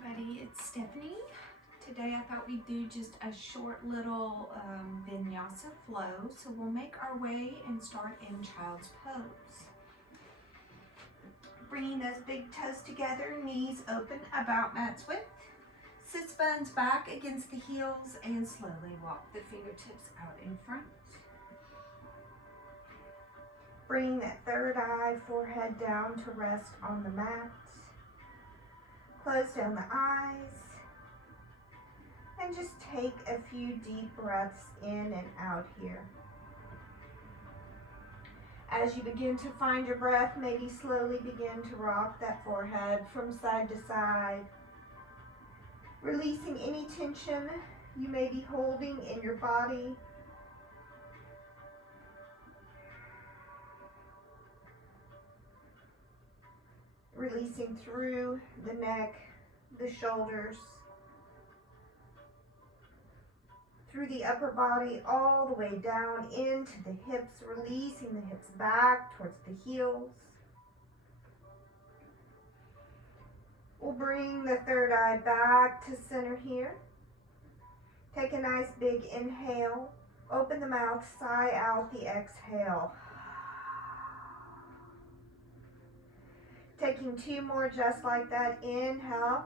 everybody, it's Stephanie. Today I thought we'd do just a short little vinyasa flow. So we'll make our way and start in child's pose. Bringing those big toes together, knees open about mat's width. Sits bones back against the heels and slowly walk the fingertips out in front. Bringing that third eye, forehead down to rest on the mat. Close down the eyes and just take a few deep breaths in and out here. As you begin to find your breath, maybe slowly begin to rock that forehead from side to side, releasing any tension you may be holding in your body. Releasing through the neck, the shoulders, through the upper body, all the way down into the hips, releasing the hips back towards the heels. We'll bring the third eye back to center here. Take a nice big inhale. Open the mouth, sigh out the exhale. Taking two more just like that. Inhale.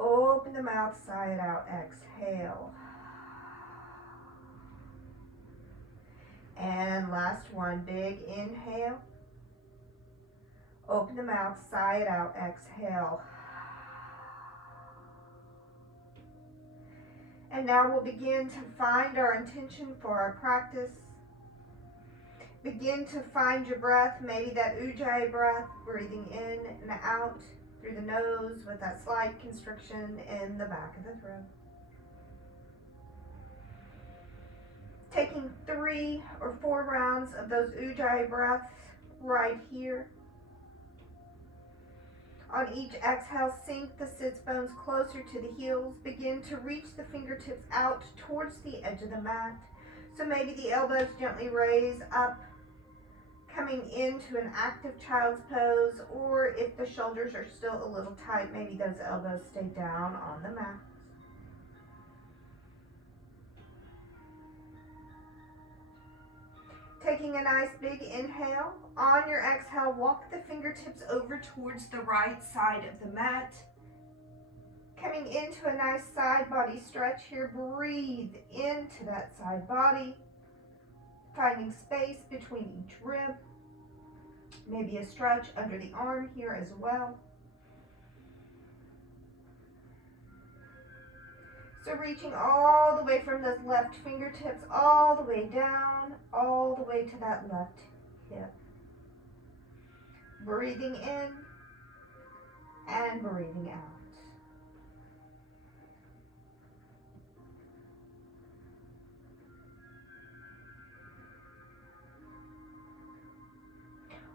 Open the mouth, sigh it out. Exhale. And last one. Big inhale. Open the mouth, sigh it out. Exhale. And now we'll begin to find our intention for our practice. Begin to find your breath, maybe that ujjayi breath, breathing in and out through the nose with that slight constriction in the back of the throat. Taking 3 or 4 rounds of those ujjayi breaths right here. On each exhale, sink the sits bones closer to the heels. Begin to reach the fingertips out towards the edge of the mat. So maybe the elbows gently raise up, coming into an active child's pose, or if the shoulders are still a little tight, maybe those elbows stay down on the mat. Taking a nice big inhale. On your exhale, walk the fingertips over towards the right side of the mat. Coming into a nice side body stretch here. Breathe into that side body. Finding space between each rib. Maybe a stretch under the arm here as well. So reaching all the way from those left fingertips, all the way down, all the way to that left hip. Breathing in and breathing out.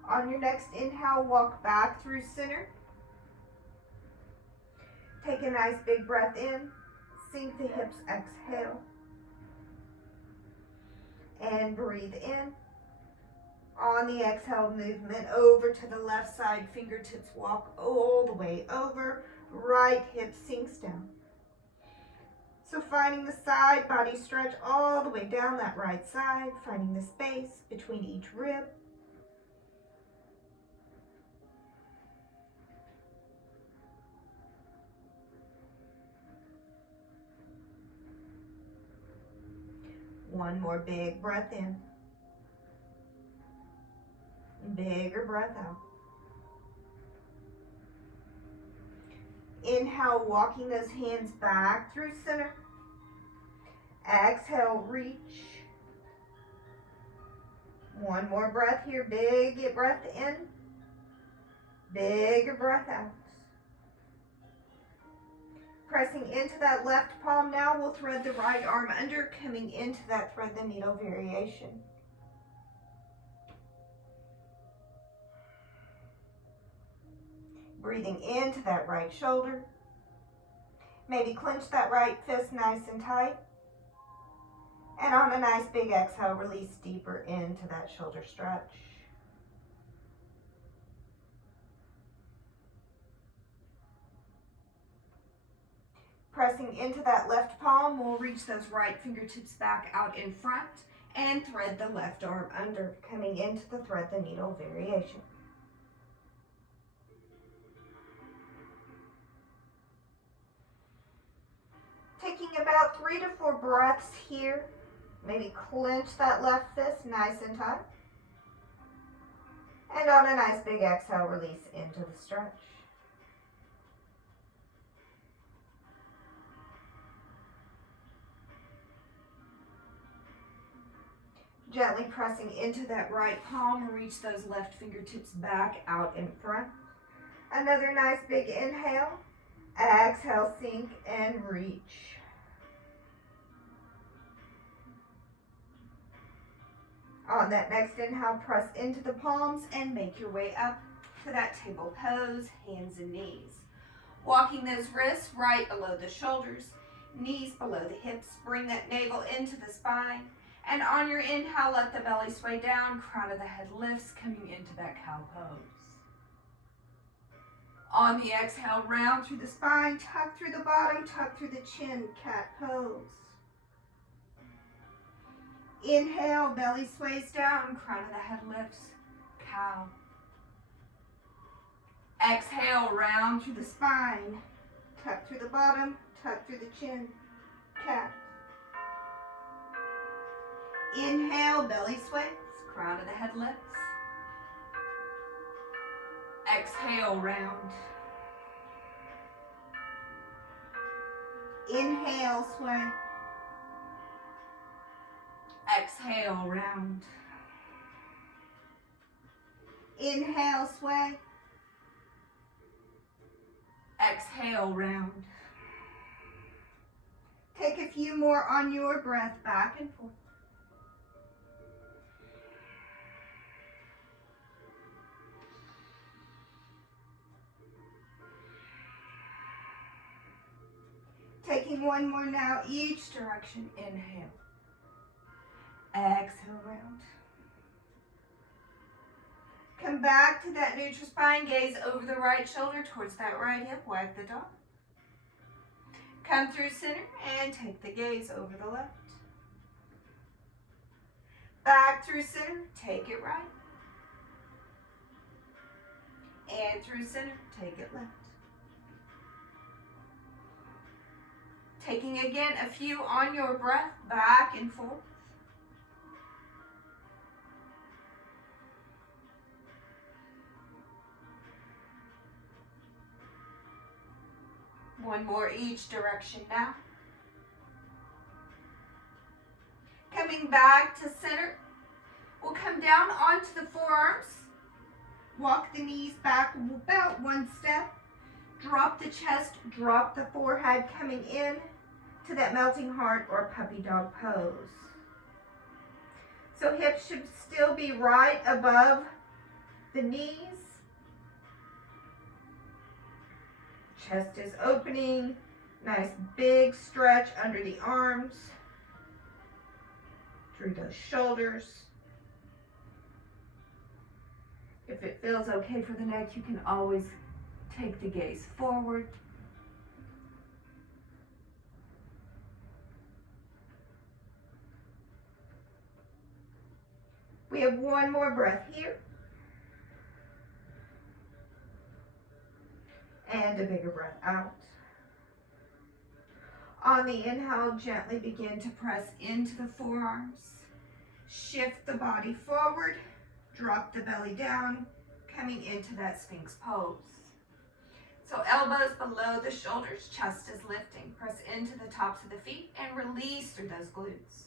On your next inhale, walk back through center. Take a nice big breath in. Sink the hips, exhale. And breathe in. On the exhale, movement over to the left side. Fingertips walk all the way over. Right hip sinks down. So finding the side body stretch all the way down that right side. Finding the space between each rib. One more big breath in. Bigger breath out. Inhale, walking those hands back through center. Exhale, reach. One more breath here. Big breath in. Bigger breath out. Pressing into that left palm now, we'll thread the right arm under, coming into that thread the needle variation. Breathing into that right shoulder. Maybe clench that right fist nice and tight. And on a nice big exhale, release deeper into that shoulder stretch. Pressing into that left palm, we'll reach those right fingertips back out in front and thread the left arm under, coming into the thread the needle variation. Taking about 3 to 4 breaths here. Maybe clench that left fist nice and tight. And on a nice big exhale, release into the stretch. Gently pressing into that right palm, reach those left fingertips back out in front. Another nice big inhale. Exhale, sink and reach. On that next inhale, press into the palms and make your way up to that table pose, hands and knees. Walking those wrists right below the shoulders, knees below the hips. Bring that navel into the spine. And on your inhale, let the belly sway down, crown of the head lifts, coming into that cow pose. On the exhale, round through the spine, tuck through the bottom, tuck through the chin, cat pose. Inhale, belly sways down, crown of the head lifts, cow. Exhale, round through the spine, tuck through the bottom, tuck through the chin, cat. Inhale, belly sways, crown of the head lifts. Exhale, round. Inhale, sway. Exhale, round. Inhale, sway. Exhale, round. Take a few more on your breath, back and forth. Taking one more now, each direction. Inhale. Exhale, round. Come back to that neutral spine, gaze over the right shoulder towards that right hip, wag the dog. Come through center and take the gaze over the left. Back through center, take it right. And through center, take it left. Taking again a few on your breath, back and forth. One more each direction now. Coming back to center, we'll come down onto the forearms. Walk the knees back about one step. Drop the chest, drop the forehead, coming in to that melting heart or puppy dog pose. So hips should still be right above the knees. Chest is opening. Nice big stretch under the arms. Through those shoulders. If it feels okay for the neck, you can always take the gaze forward. We have one more breath here. And a bigger breath out. On the inhale, gently begin to press into the forearms. Shift the body forward. Drop the belly down, coming into that Sphinx pose. So elbows below the shoulders, chest is lifting. Press into the tops of the feet and release through those glutes.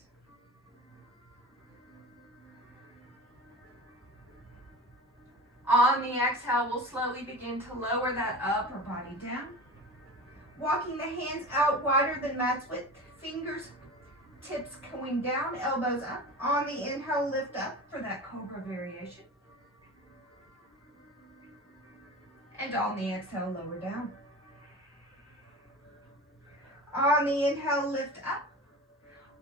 On the exhale, we'll slowly begin to lower that upper body down. Walking the hands out wider than mat's width, fingers, tips going down, elbows up. On the inhale, lift up for that cobra variation. And on the exhale, lower down. On the inhale, lift up.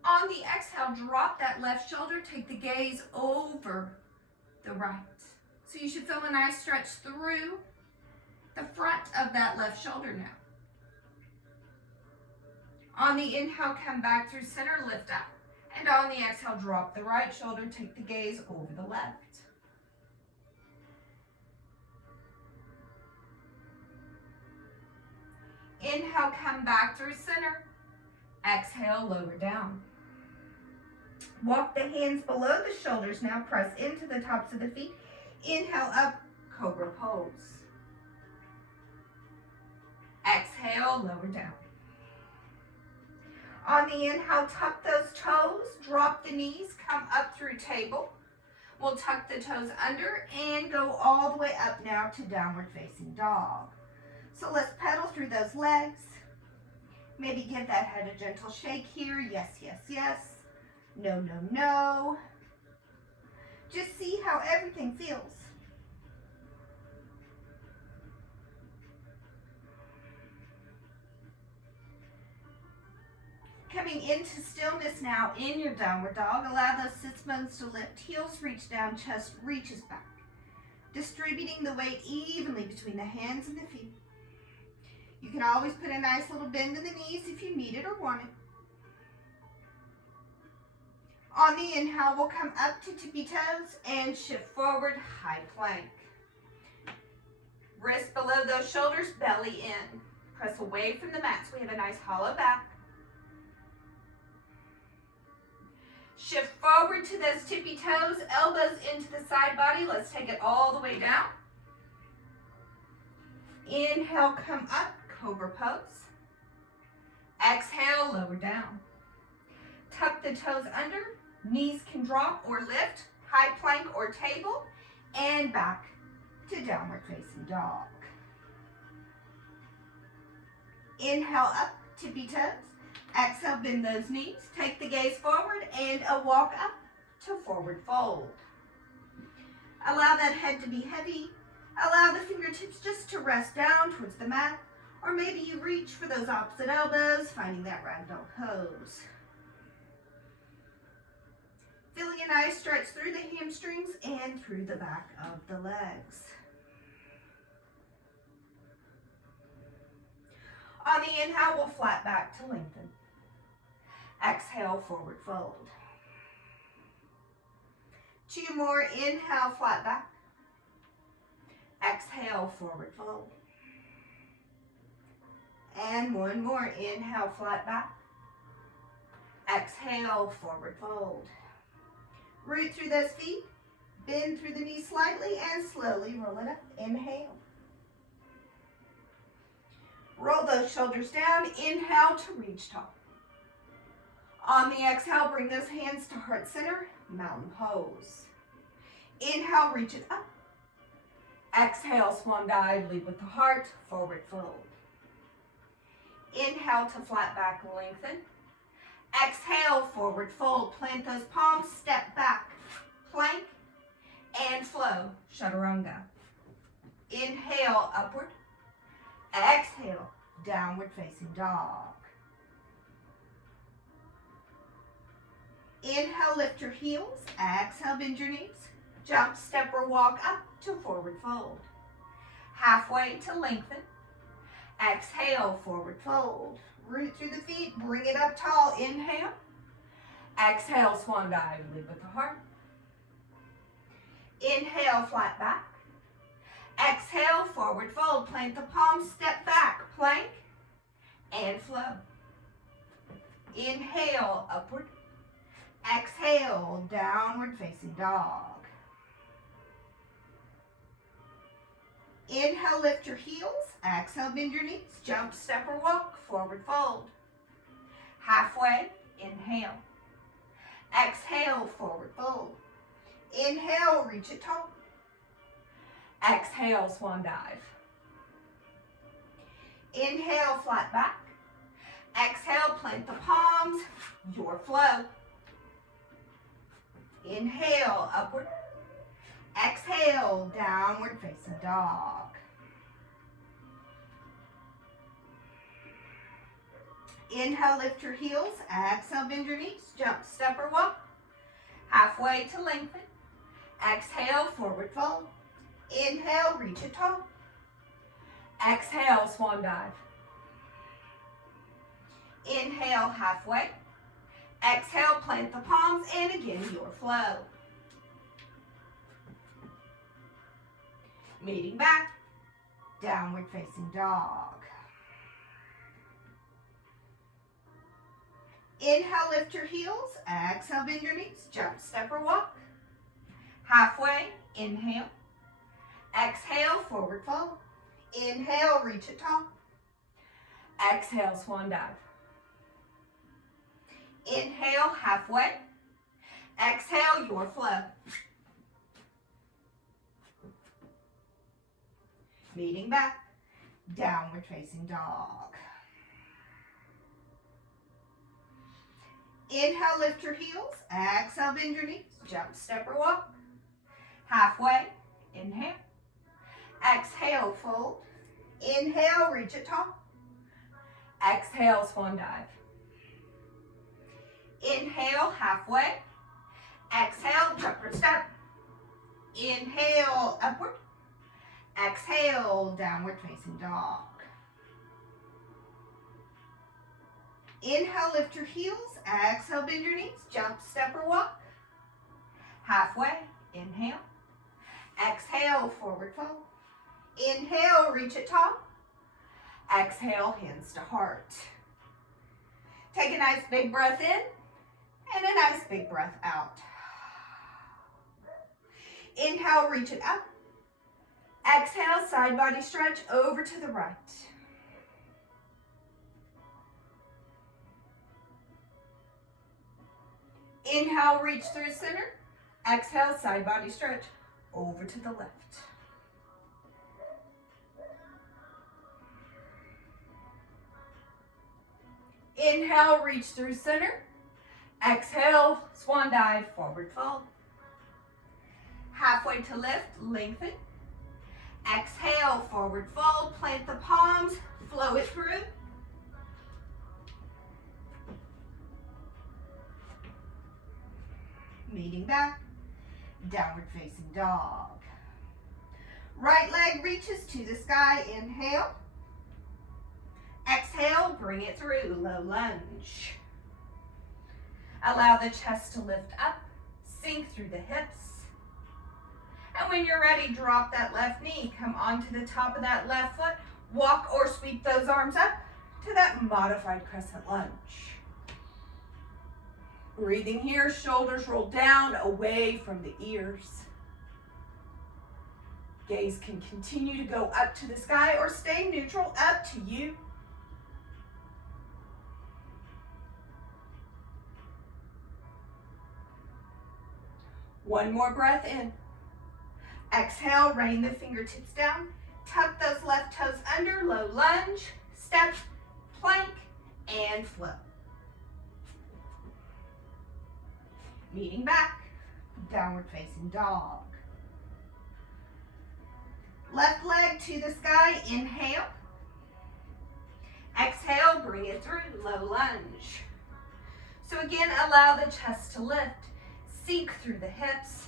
On the exhale, drop that left shoulder, take the gaze over the right. So you should feel a nice stretch through the front of that left shoulder now. On the inhale, come back through center, lift up. And on the exhale, drop the right shoulder, take the gaze over the left. Inhale, come back through center. Exhale, lower down. Walk the hands below the shoulders. Now press into the tops of the feet. Inhale up, cobra pose. Exhale, lower down. On the inhale, tuck those toes, drop the knees, come up through table. We'll tuck the toes under and go all the way up now to downward facing dog. So let's pedal through those legs. Maybe give that head a gentle shake here. Yes, yes, yes. No, no, no. Just see how everything feels. Coming into stillness now in your downward dog. Allow those sits bones to lift. Heels reach down, chest reaches back. Distributing the weight evenly between the hands and the feet. You can always put a nice little bend in the knees if you need it or want it. On the inhale, we'll come up to tippy toes and shift forward, high plank. Wrists below those shoulders, belly in. Press away from the mat so we have a nice hollow back. Shift forward to those tippy toes, elbows into the side body. Let's take it all the way down. Inhale, come up, cobra pose. Exhale, lower down. Tuck the toes under, knees can drop or lift, high plank or table, and back to downward facing dog. Inhale up, tippy toes. Exhale, bend those knees. Take the gaze forward and a walk up to forward fold. Allow that head to be heavy. Allow the fingertips just to rest down towards the mat. Or maybe you reach for those opposite elbows, finding that ragdoll pose. Feeling a nice stretch through the hamstrings and through the back of the legs. On the inhale, we'll flat back to lengthen. Exhale, forward fold. 2 more, inhale, flat back. Exhale, forward fold. And 1 more, inhale, flat back. Exhale, forward fold. Root through those feet, bend through the knees slightly, and slowly roll it up. Inhale. Roll those shoulders down, inhale to reach top. On the exhale, bring those hands to heart center, mountain pose. Inhale, reach it up. Exhale, swan dive, lead with the heart, forward fold. Inhale to flat back, lengthen. Exhale, forward fold. Plant those palms, step back, plank, and flow, chaturanga. Inhale, upward. Exhale, downward facing dog. Inhale, lift your heels. Exhale, bend your knees. Jump, step, or walk up to forward fold. Halfway to lengthen. Exhale, forward fold. Root through the feet, bring it up tall. Inhale. Exhale, swan dive, lead with the heart. Inhale, flat back. Exhale, forward fold. Plant the palms, step back, plank, and flow. Inhale, upward. Exhale, downward facing dog. Inhale, lift your heels. Exhale, bend your knees. Jump, step, or walk, forward fold. Halfway, inhale. Exhale, forward fold. Inhale, reach it tall. Exhale, swan dive. Inhale, flat back. Exhale, plant the palms, your flow. Inhale, upward. Exhale, downward facing dog. Inhale, lift your heels. Exhale, bend your knees. Jump, step, or walk. Halfway to lengthen. Exhale, forward fold. Inhale, reach it tall. Exhale, swan dive. Inhale, halfway. Exhale, plant the palms, and again, your flow. Meeting back, downward facing dog. Inhale, lift your heels. Exhale, bend your knees. Jump, step, or walk. Halfway, inhale. Exhale, forward fold. Inhale, reach it tall. Exhale, swan dive. Inhale, halfway. Exhale, your flow. Meeting back, downward facing dog. Inhale, lift your heels. Exhale, bend your knees. Jump, step, or walk. Halfway, inhale. Exhale, fold. Inhale, reach it tall. Exhale, swan dive. Inhale, halfway. Exhale, jump or step. Inhale, upward. Exhale, downward facing dog. Inhale, lift your heels. Exhale, bend your knees. Jump, step, or walk. Halfway, inhale. Exhale, forward fold. Inhale, reach it tall. Exhale, hands to heart. Take a nice big breath in and a nice big breath out. Inhale, reach it up. Exhale, side body stretch over to the right. Inhale, reach through center. Exhale, side body stretch over to the left. Inhale, reach through center. Exhale, swan dive, forward fold. Halfway to lift, lengthen. Exhale, forward fold, plant the palms, flow it through. Meeting back, downward facing dog. Right leg reaches to the sky, inhale. Exhale, bring it through, low lunge. Allow the chest to lift up, sink through the hips. And when you're ready, drop that left knee, come onto the top of that left foot, walk or sweep those arms up to that modified crescent lunge. Breathing here, shoulders roll down, away from the ears. Gaze can continue to go up to the sky or stay neutral, up to you. One more breath in. Exhale, rain the fingertips down. Tuck those left toes under, low lunge, step, plank, and flow. Meeting back, downward facing dog. Left leg to the sky, inhale. Exhale, bring it through, low lunge. So again, allow the chest to lift, sink through the hips.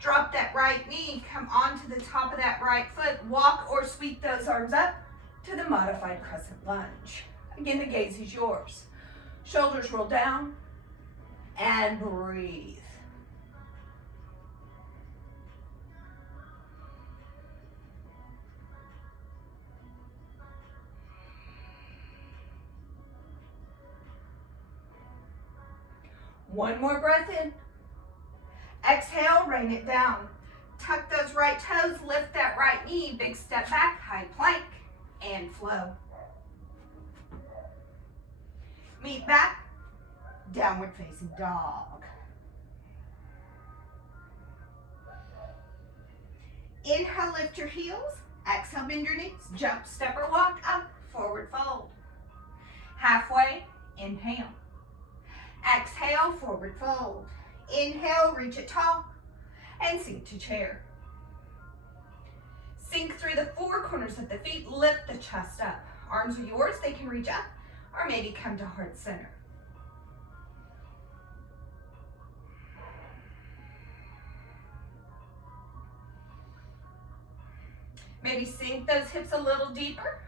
Drop that right knee, come onto the top of that right foot, walk or sweep those arms up to the modified crescent lunge. Again, the gaze is yours. Shoulders roll down and breathe. One more breath in. Exhale, rain it down. Tuck those right toes, lift that right knee, big step back, high plank, and flow. Meet back, downward facing dog. Inhale, lift your heels. Exhale, bend your knees. Jump, step, or walk up, forward fold. Halfway, inhale. Exhale, forward fold. Inhale, reach it tall, and sink to chair. Sink through the four corners of the feet, lift the chest up. Arms are yours, they can reach up, or maybe come to heart center. Maybe sink those hips a little deeper.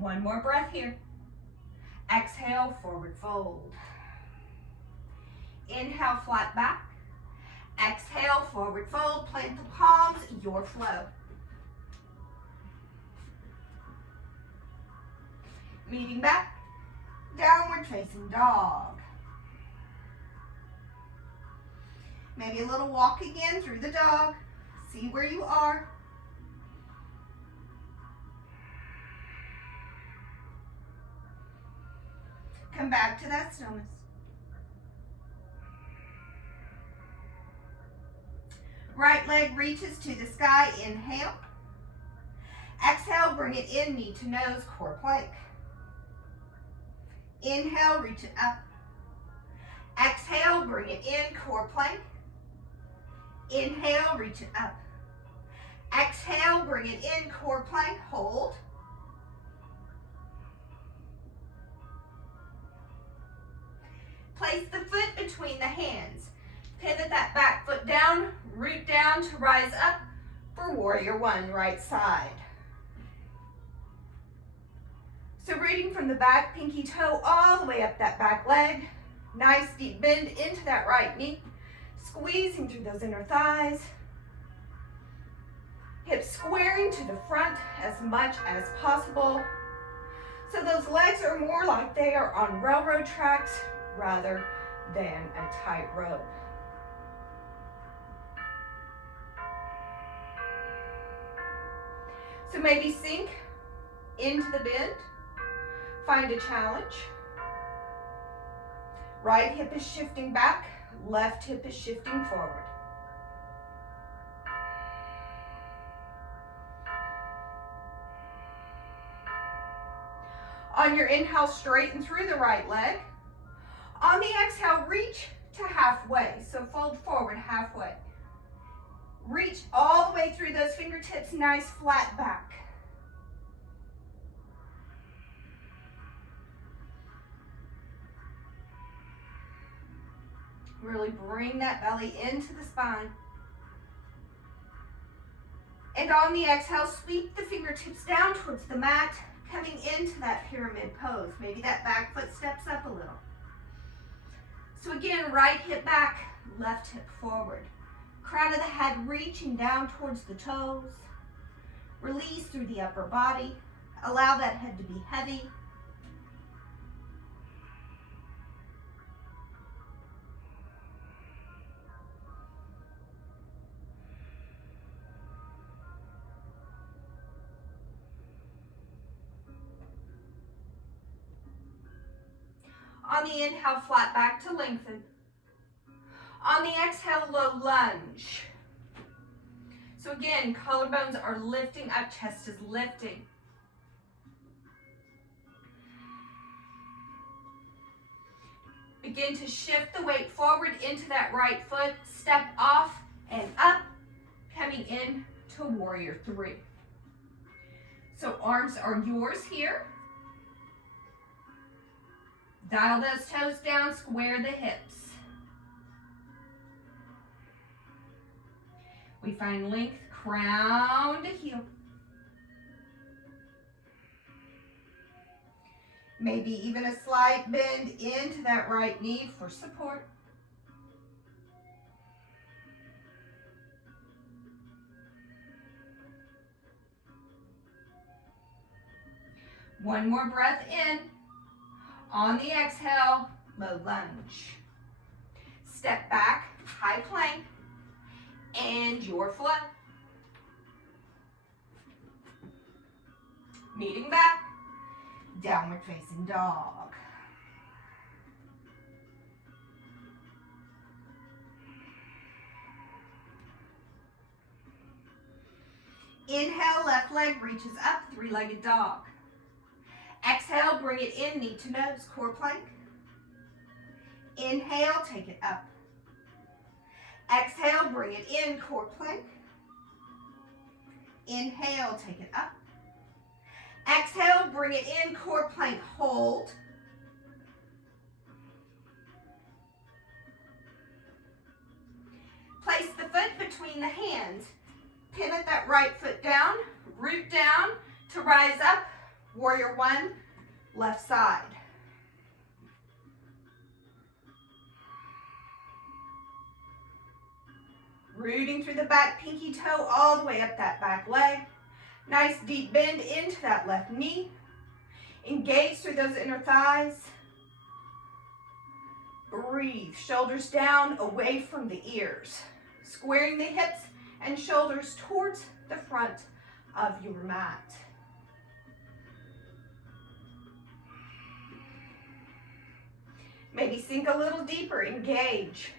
One more breath here. Exhale, forward fold. Inhale, flat back. Exhale, forward fold. Plant the palms, your flow. Meeting back, downward facing dog. Maybe a little walk again through the dog. See where you are. Come back to that stillness. Right leg reaches to the sky. Inhale. Exhale, bring it in, knee to nose, core plank. Inhale, reach it up. Exhale, bring it in, core plank. Inhale, reach it up. Exhale, bring it in, core plank, hold. Place the foot between the hands. Pivot that back foot down, root down to rise up for warrior one, right side. So rooting from the back pinky toe all the way up that back leg. Nice deep bend into that right knee. Squeezing through those inner thighs. Hips squaring to the front as much as possible. So those legs are more like they are on railroad tracks rather than a tightrope. So maybe sink into the bend. Find a challenge. Right hip is shifting back, left hip is shifting forward. On your inhale, straighten through the right leg. On the exhale, reach to halfway. So fold forward halfway. Reach all the way through those fingertips, nice flat back. Really bring that belly into the spine. And on the exhale, sweep the fingertips down towards the mat, coming into that pyramid pose. Maybe that back foot steps up a little. So again, right hip back, left hip forward. Crown of the head reaching down towards the toes. Release through the upper body. Allow that head to be heavy. On the inhale, flat back to lengthen. On the exhale, low lunge. So again, collarbones are lifting up, chest is lifting. Begin to shift the weight forward into that right foot, step off and up, coming in to warrior three. So arms are yours here. Dial those toes down, square the hips. We find length, crown to heel. Maybe even a slight bend into that right knee for support. One more breath in. On the exhale, low lunge. Step back, high plank, and your flow. Meeting back, downward facing dog. Inhale, left leg reaches up, three-legged dog. Exhale, bring it in, knee to nose, core plank. Inhale, take it up. Exhale, bring it in, core plank. Inhale, take it up. Exhale, bring it in, core plank, hold. Place the foot between the hands. Pivot that right foot down, root down to rise up, Warrior one, left side. Rooting through the back pinky toe all the way up that back leg. Nice deep bend into that left knee. Engage through those inner thighs. Breathe, shoulders down, away from the ears. Squaring the hips and shoulders towards the front of your mat. Maybe sink a little deeper, engage.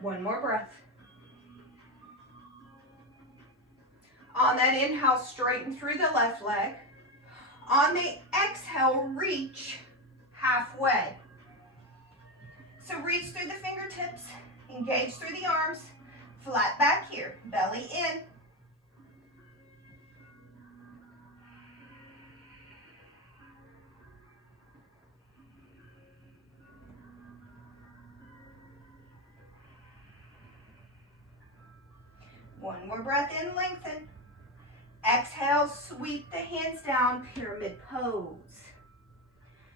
One more breath. On that inhale, straighten through the left leg. On the exhale, reach halfway. So reach through the fingertips, engage through the arms, flat back here, belly in. One more breath in, lengthen. Exhale, sweep the hands down, pyramid pose.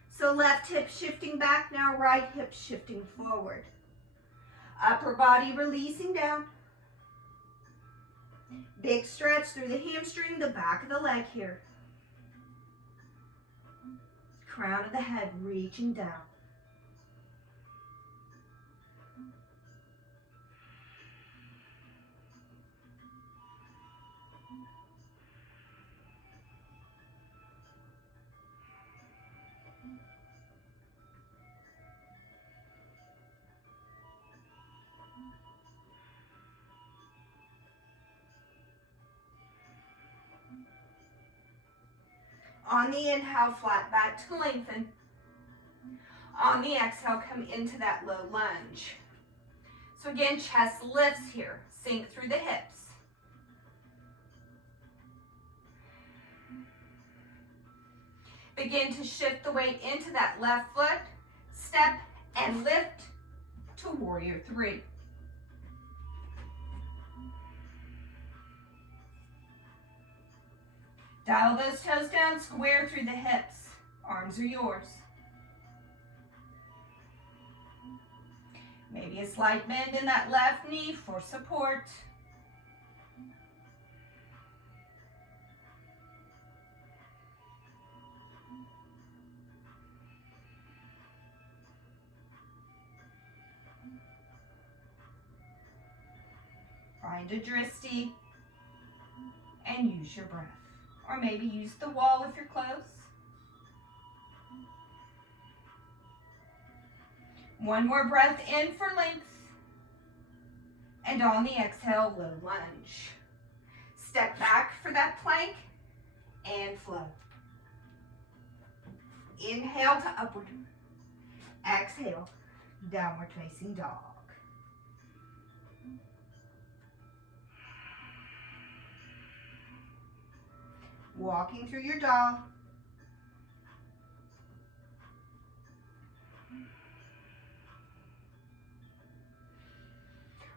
So left hip shifting back, now right hip shifting forward. Upper body releasing down. Big stretch through the hamstring, the back of the leg here. Crown of the head reaching down. On the inhale, flat back to lengthen. On the exhale, come into that low lunge. So again, chest lifts here. Sink through the hips. Begin to shift the weight into that left foot. Step and lift to warrior three. Dial those toes down, square through the hips. Arms are yours. Maybe a slight bend in that left knee for support. Find a drishti and use your breath. Or maybe use the wall if you're close. One more breath in for length. And on the exhale, low lunge. Step back for that plank and flow. Inhale to upward. Exhale, downward facing dog. Walking through your dog.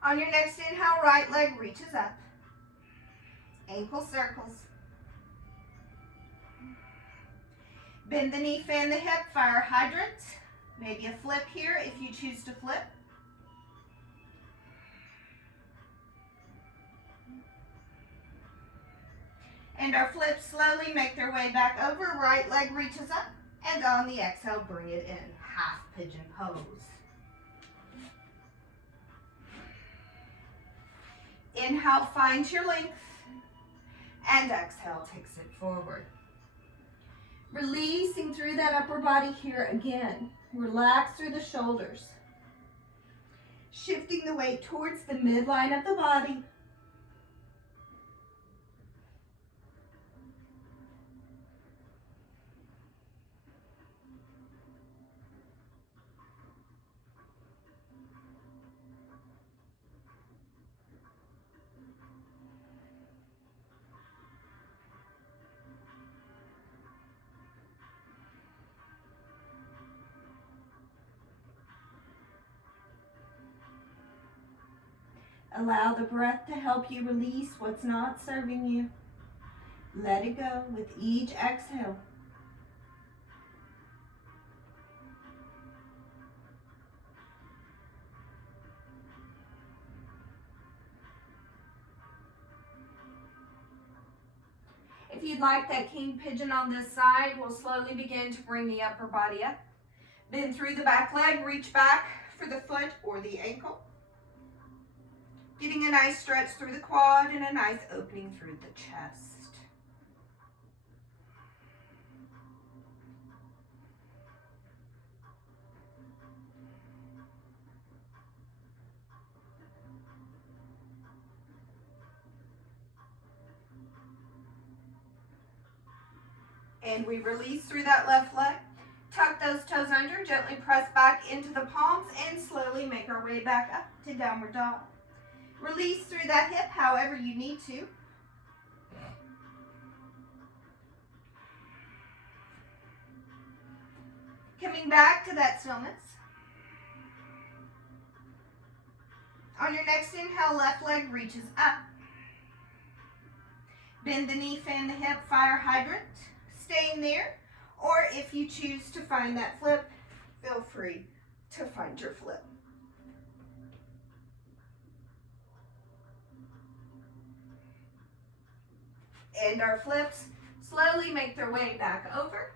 On your next inhale, right leg reaches up. Ankle circles. Bend the knee, fan the hip, fire hydrant. Maybe a flip here if you choose to flip. And our flips slowly make their way back over. Right leg reaches up. And on the exhale, bring it in. Half pigeon pose. Inhale, finds your length. And exhale, takes it forward. Releasing through that upper body here again. Relax through the shoulders. Shifting the weight towards the midline of the body. Allow the breath to help you release what's not serving you. Let it go with each exhale. If you'd like that king pigeon on this side, we'll slowly begin to bring the upper body up. Bend through the back leg, reach back for the foot or the ankle. Getting a nice stretch through the quad and a nice opening through the chest. And we release through that left leg. Tuck those toes under, gently press back into the palms and slowly make our way back up to downward dog. Release through that hip however you need to. Coming back to that stillness. On your next inhale, left leg reaches up. Bend the knee, fan the hip, fire hydrant. Staying there, or if you choose to find that flip, feel free to find your flip. And our flips slowly make their way back over.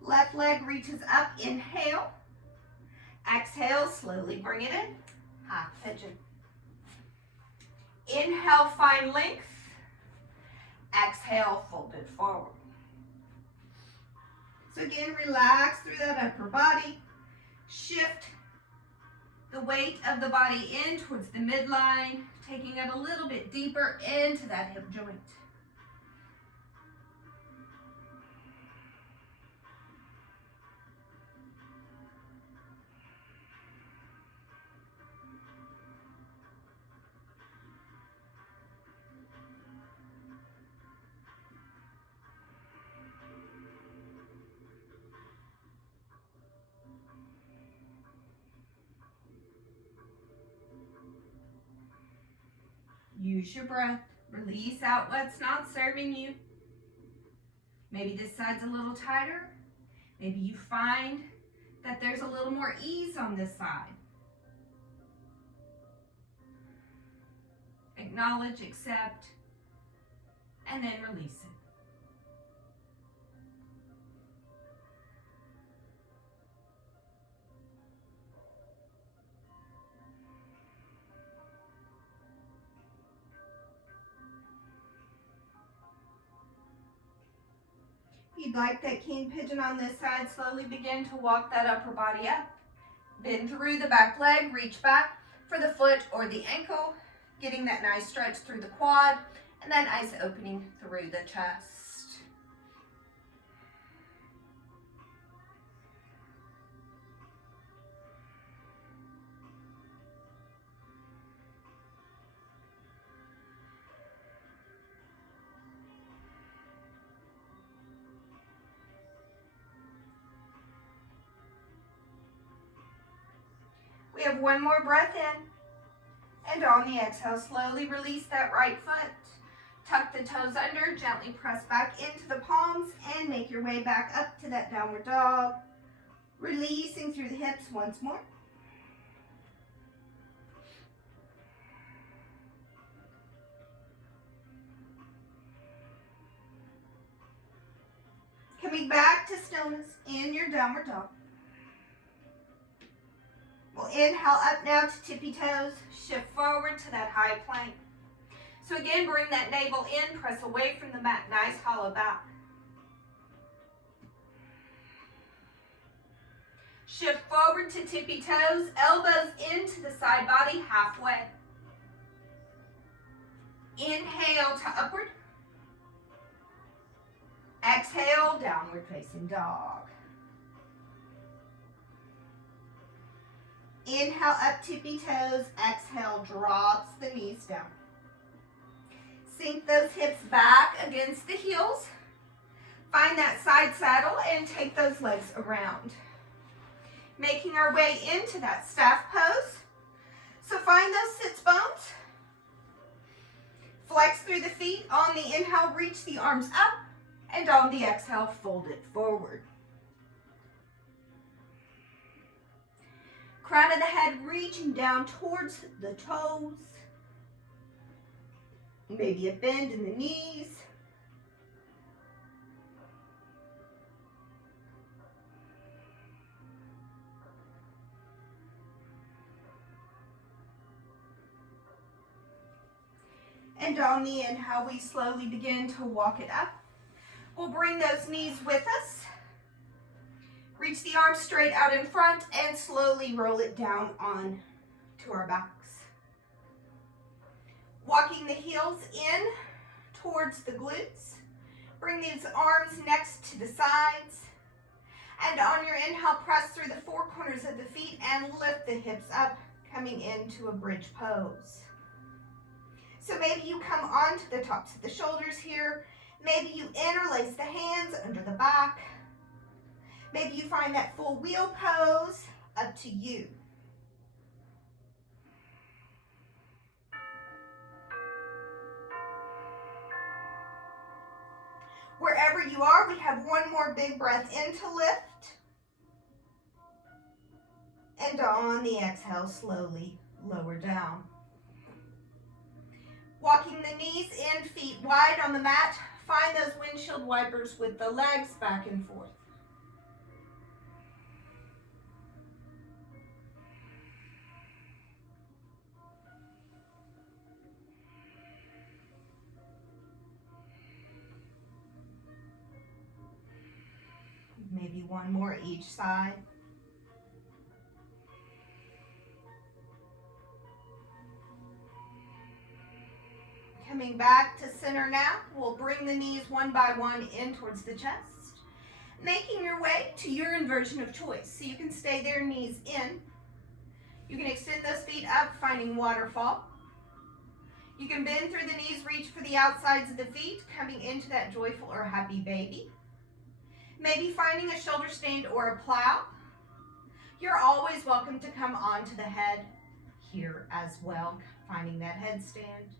Left leg reaches up, inhale. Exhale, slowly bring it in, half pigeon. Inhale, find length. Exhale, fold it forward. So again, relax through that upper body. Shift the weight of the body in towards the midline, taking it a little bit deeper into that hip joint. Use your breath. Release out what's not serving you. Maybe this side's a little tighter. Maybe you find that there's a little more ease on this side. Acknowledge, accept, and then release it. If you'd like that king pigeon on this side, slowly begin to walk that upper body up. Bend through the back leg, reach back for the foot or the ankle, getting that nice stretch through the quad and that nice opening through the chest. We have one more breath in, and on the exhale, slowly release that right foot. Tuck the toes under, gently press back into the palms, and make your way back up to that downward dog. Releasing through the hips once more. Coming back to stillness in your downward dog. We'll inhale up now to tippy toes, shift forward to that high plank. So again, bring that navel in, press away from the mat, nice hollow back. Shift forward to tippy toes, elbows into the side body halfway. Inhale to upward. Exhale, downward facing dog. Inhale up, tippy toes. Exhale, drops the knees down. Sink those hips back against the heels. Find that side saddle and take those legs around. Making our way into that staff pose. So find those sits bones. Flex through the feet. On the inhale, reach the arms up. And on the exhale, fold it forward. Crown of the head reaching down towards the toes. Maybe a bend in the knees. And on the inhale, we slowly begin to walk it up. We'll bring those knees with us. Reach the arms straight out in front and slowly roll it down on to our backs. Walking the heels in towards the glutes. Bring these arms next to the sides. And on your inhale, press through the four corners of the feet and lift the hips up, coming into a bridge pose. So maybe you come onto the tops of the shoulders here. Maybe you interlace the hands under the back. Maybe you find that full wheel pose, up to you. Wherever you are, we have one more big breath in to lift. And on the exhale, slowly lower down. Walking the knees in, feet wide on the mat. Find those windshield wipers with the legs back and forth. Maybe one more each side. Coming back to center now, we'll bring the knees one by one in towards the chest, making your way to your inversion of choice. So you can stay there, knees in. You can extend those feet up, finding waterfall. You can bend through the knees, reach for the outsides of the feet, coming into that joyful or happy baby. Maybe finding a shoulder stand or a plow. You're always welcome to come onto the head here as well, finding that headstand.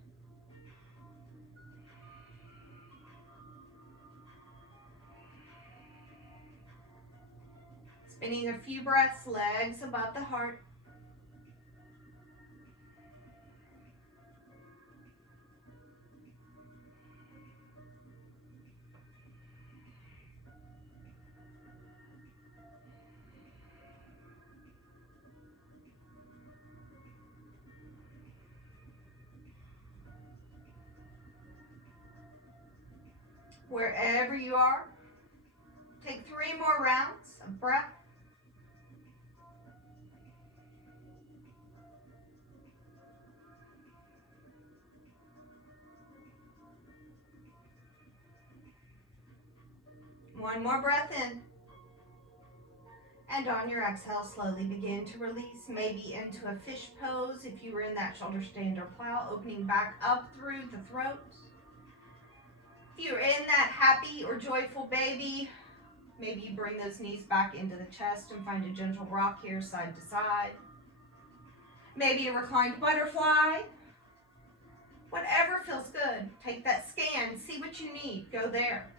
Spinning a few breaths, legs above the heart. Wherever you are, take 3 more rounds of breath. One more breath in. And on your exhale, slowly begin to release, maybe into a fish pose if you were in that shoulder stand or plow, opening back up through the throat. If you're in that happy or joyful baby, maybe you bring those knees back into the chest and find a gentle rock here, side to side. Maybe a reclined butterfly. Whatever feels good. Take that scan, see what you need, go there.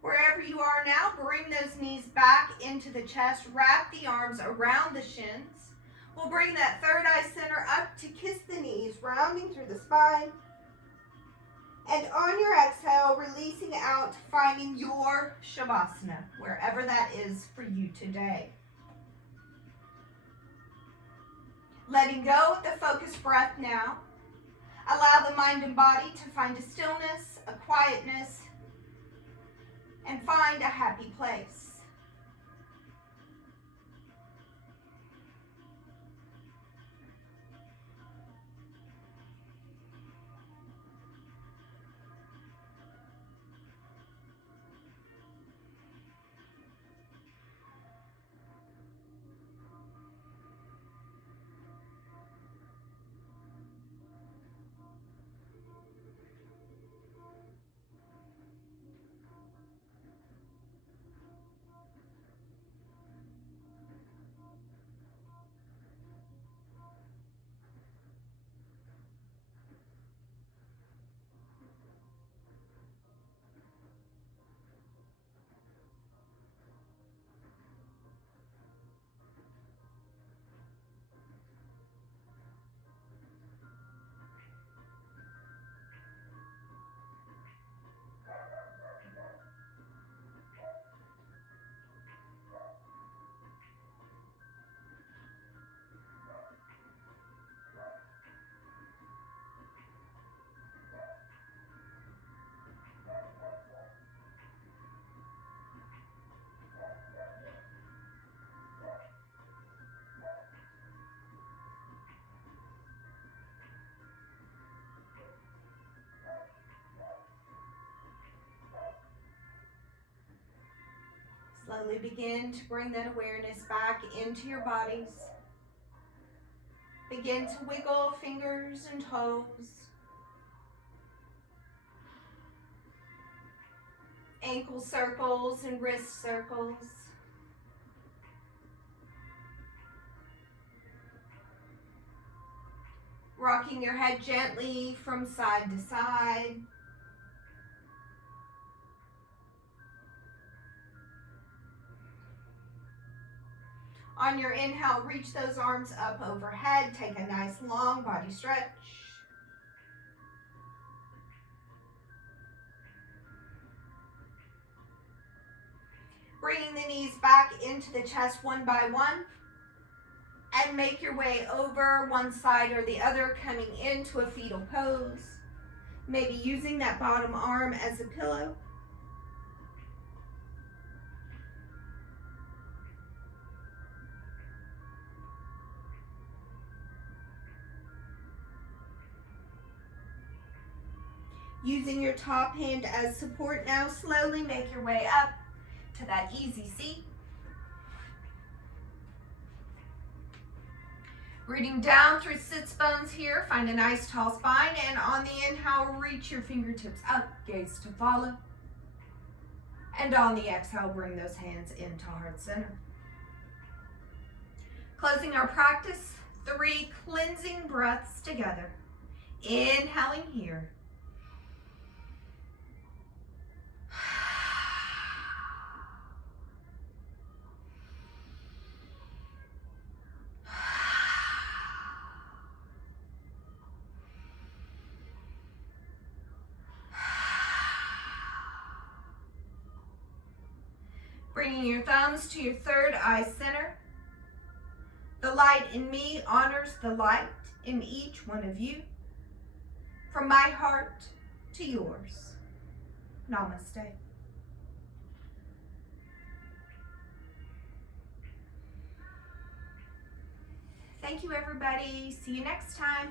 Wherever you are now, bring those knees back into the chest. Wrap the arms around the shins. We'll bring that third eye center up to kiss the knees, rounding through the spine. And on your exhale, releasing out, finding your Shavasana, wherever that is for you today. Letting go of the focused breath now. Allow the mind and body to find a stillness, a quietness, and find a happy place. Slowly begin to bring that awareness back into your bodies. Begin to wiggle fingers and toes. Ankle circles and wrist circles. Rocking your head gently from side to side. On your inhale, reach those arms up overhead. Take a nice long body stretch. Bringing the knees back into the chest one by one. And make your way over one side or the other, coming into a fetal pose. Maybe using that bottom arm as a pillow. Using your top hand as support now, slowly make your way up to that easy seat. Rooting down through sits bones here, find a nice tall spine, and on the inhale, reach your fingertips up, gaze to follow. And on the exhale, bring those hands into heart center. Closing our practice, 3 cleansing breaths together. Inhaling here. Bringing your thumbs to your third eye center. The light in me honors the light in each one of you. From my heart to yours. Namaste. Thank you, everybody. See you next time.